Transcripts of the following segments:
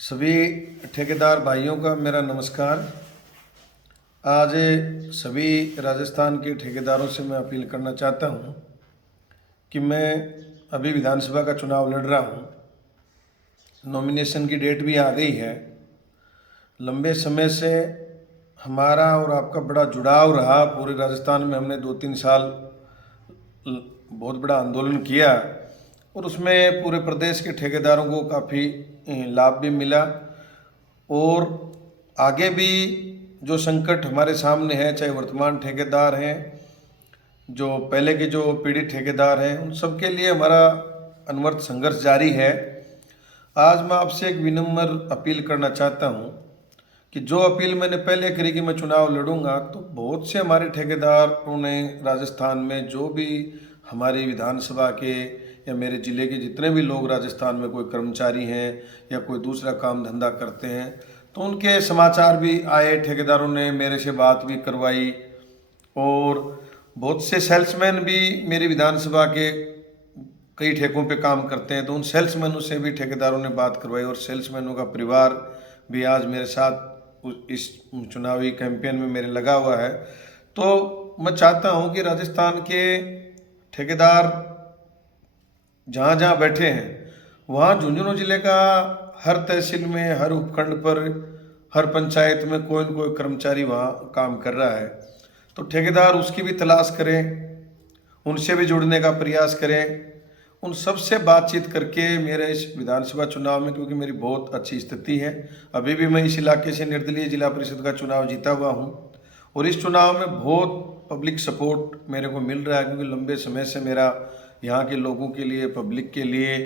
सभी ठेकेदार भाइयों का मेरा नमस्कार। आज सभी राजस्थान के ठेकेदारों से मैं अपील करना चाहता हूं कि मैं अभी विधानसभा का चुनाव लड़ रहा हूं। नॉमिनेशन की डेट भी आ गई है। लंबे समय से हमारा और आपका बड़ा जुड़ाव रहा। पूरे राजस्थान में हमने 2-3 साल बहुत बड़ा आंदोलन किया और उसमें पूरे प्रदेश के ठेकेदारों को काफ़ी लाभ भी मिला। और आगे भी जो संकट हमारे सामने है, चाहे वर्तमान ठेकेदार हैं, जो पहले के जो पीड़ित ठेकेदार हैं, उन सब के लिए हमारा अनवरत संघर्ष जारी है। आज मैं आपसे एक विनम्र अपील करना चाहता हूँ कि जो अपील मैंने पहले करी कि मैं चुनाव लड़ूंगा, तो बहुत से हमारे ठेकेदारों ने राजस्थान में जो भी हमारी विधानसभा के या मेरे ज़िले के जितने भी लोग राजस्थान में कोई कर्मचारी हैं या कोई दूसरा काम धंधा करते हैं, तो उनके समाचार भी आए। ठेकेदारों ने मेरे से बात भी करवाई और बहुत से सेल्समैन भी मेरी विधानसभा के कई ठेकों पे काम करते हैं, तो उन सेल्समैनों से भी ठेकेदारों ने बात करवाई और सेल्समैनों का परिवार भी आज मेरे साथ इस चुनावी कैंपेन में मेरे लगा हुआ है। तो मैं चाहता हूं कि राजस्थान के ठेकेदार जहाँ जहाँ बैठे हैं, वहाँ झुंझुनू जिले का हर तहसील में, हर उपखंड पर, हर पंचायत में कोई न कोई कर्मचारी वहाँ काम कर रहा है। तो ठेकेदार उसकी भी तलाश करें, उनसे भी जुड़ने का प्रयास करें, उन सब से बातचीत करके मेरे इस विधानसभा चुनाव में, क्योंकि मेरी बहुत अच्छी स्थिति है, अभी भी मैं इस इलाके से निर्दलीय जिला परिषद का चुनाव जीता हुआ हूँ और इस चुनाव में बहुत पब्लिक सपोर्ट मेरे को मिल रहा है, क्योंकि लंबे समय से मेरा यहाँ के लोगों के लिए, पब्लिक के लिए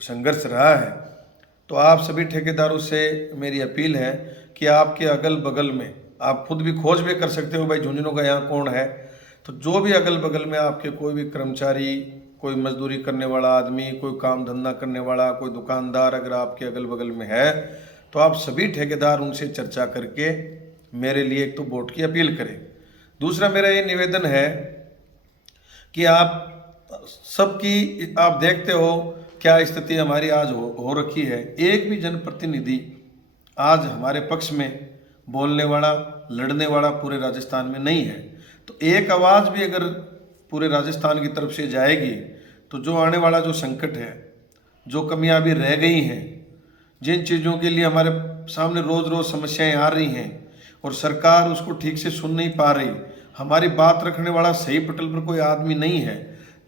संघर्ष रहा है। तो आप सभी ठेकेदारों से मेरी अपील है कि आपके अगल बगल में, आप खुद भी खोज भी कर सकते हो भाई झुंझुनू का यहाँ कौन है, तो जो भी अगल बगल में आपके कोई भी कर्मचारी, कोई मजदूरी करने वाला आदमी, कोई काम धंधा करने वाला, कोई दुकानदार अगर आपके अगल बगल में है, तो आप सभी ठेकेदार उनसे चर्चा करके मेरे लिए एक तो वोट की अपील करें। दूसरा मेरा ये निवेदन है कि आप सबकी, आप देखते हो क्या स्थिति हमारी आज हो रखी है। एक भी जनप्रतिनिधि आज हमारे पक्ष में बोलने वाला, लड़ने वाला पूरे राजस्थान में नहीं है। तो एक आवाज़ भी अगर पूरे राजस्थान की तरफ से जाएगी, तो जो आने वाला जो संकट है, जो कमियां भी रह गई हैं, जिन चीज़ों के लिए हमारे सामने रोज़ रोज़ समस्याएं आ रही हैं और सरकार उसको ठीक से सुन नहीं पा रही, हमारी बात रखने वाला सही पटल पर कोई आदमी नहीं है,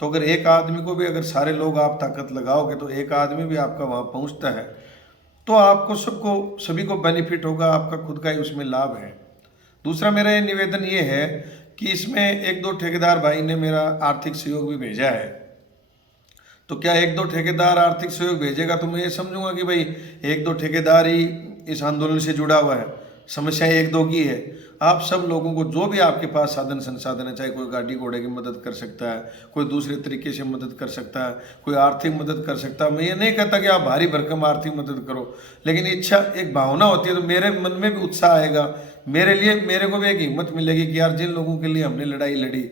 तो अगर एक आदमी को भी अगर सारे लोग आप ताकत लगाओगे, तो एक आदमी भी आपका वहाँ पहुँचता है, तो आपको सबको, सभी को बेनिफिट होगा, आपका खुद का ही उसमें लाभ है। दूसरा मेरा ये निवेदन ये है कि इसमें 1-2 ठेकेदार भाई ने मेरा आर्थिक सहयोग भी भेजा है। तो क्या 1-2 ठेकेदार आर्थिक सहयोग भेजेगा तो मैं ये समझूंगा कि भाई 1-2 ठेकेदार ही इस आंदोलन से जुड़ा हुआ है, समस्या 1-2 की है। आप सब लोगों को, जो भी आपके पास साधन संसाधन है, चाहे कोई गाड़ी घोड़े की मदद कर सकता है, कोई दूसरे तरीके से मदद कर सकता है, कोई आर्थिक मदद कर सकता है। मैं ये नहीं कहता कि आप भारी भरकम आर्थिक मदद करो, लेकिन इच्छा, एक भावना होती है, तो मेरे मन में भी उत्साह आएगा, मेरे लिए, मेरे को भी एक हिम्मत मिलेगी कि यार जिन लोगों के लिए हमने लड़ाई लड़ी,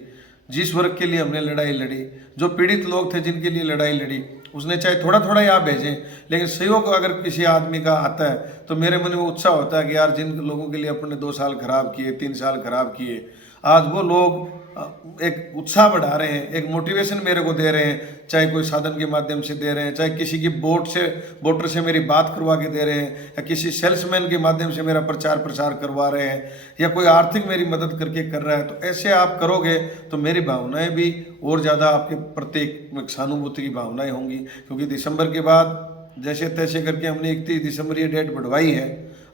जिस वर्ग के लिए हमने लड़ाई लड़ी, जो पीड़ित लोग थे जिनके लिए लड़ाई लड़ी, उसने चाहे थोड़ा थोड़ा ही आप भेजें, लेकिन सहयोग अगर किसी आदमी का आता है, तो मेरे मन में उत्साह होता है कि यार जिन लोगों के लिए अपने 2 साल खराब किए, 3 साल खराब किए, आज वो लोग एक उत्साह बढ़ा रहे हैं, एक मोटिवेशन मेरे को दे रहे हैं, चाहे कोई साधन के माध्यम से दे रहे हैं, चाहे किसी की वोटर से मेरी बात करवा के दे रहे हैं, या किसी सेल्समैन के माध्यम से मेरा प्रचार प्रसार करवा रहे हैं, या कोई आर्थिक मेरी मदद करके कर रहा है। तो ऐसे आप करोगे तो मेरी भावनाएं भी और ज़्यादा आपके प्रति सहानुभूति की भावनाएं होंगी, क्योंकि दिसंबर के बाद जैसे तैसे करके हमने 31 दिसंबर ये डेट बढ़वाई है।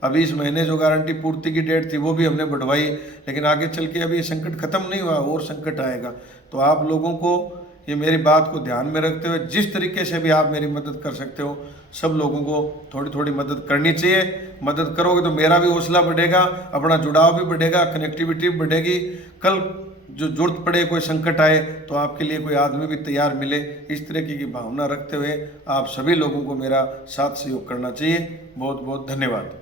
अभी इस महीने जो गारंटी पूर्ति की डेट थी वो भी हमने बढ़वाई, लेकिन आगे चल के अभी ये संकट खत्म नहीं हुआ, और संकट आएगा। तो आप लोगों को ये मेरी बात को ध्यान में रखते हुए जिस तरीके से भी आप मेरी मदद कर सकते हो, सब लोगों को थोड़ी थोड़ी मदद करनी चाहिए। मदद करोगे तो मेरा भी हौसला बढ़ेगा, अपना जुड़ाव भी बढ़ेगा, कनेक्टिविटी भी बढ़ेगी। कल जो जरूरत पड़े, कोई संकट आए, तो आपके लिए कोई आदमी भी तैयार मिले। इस तरीके की भावना रखते हुए आप सभी लोगों को मेरा साथ सहयोग करना चाहिए। बहुत बहुत धन्यवाद।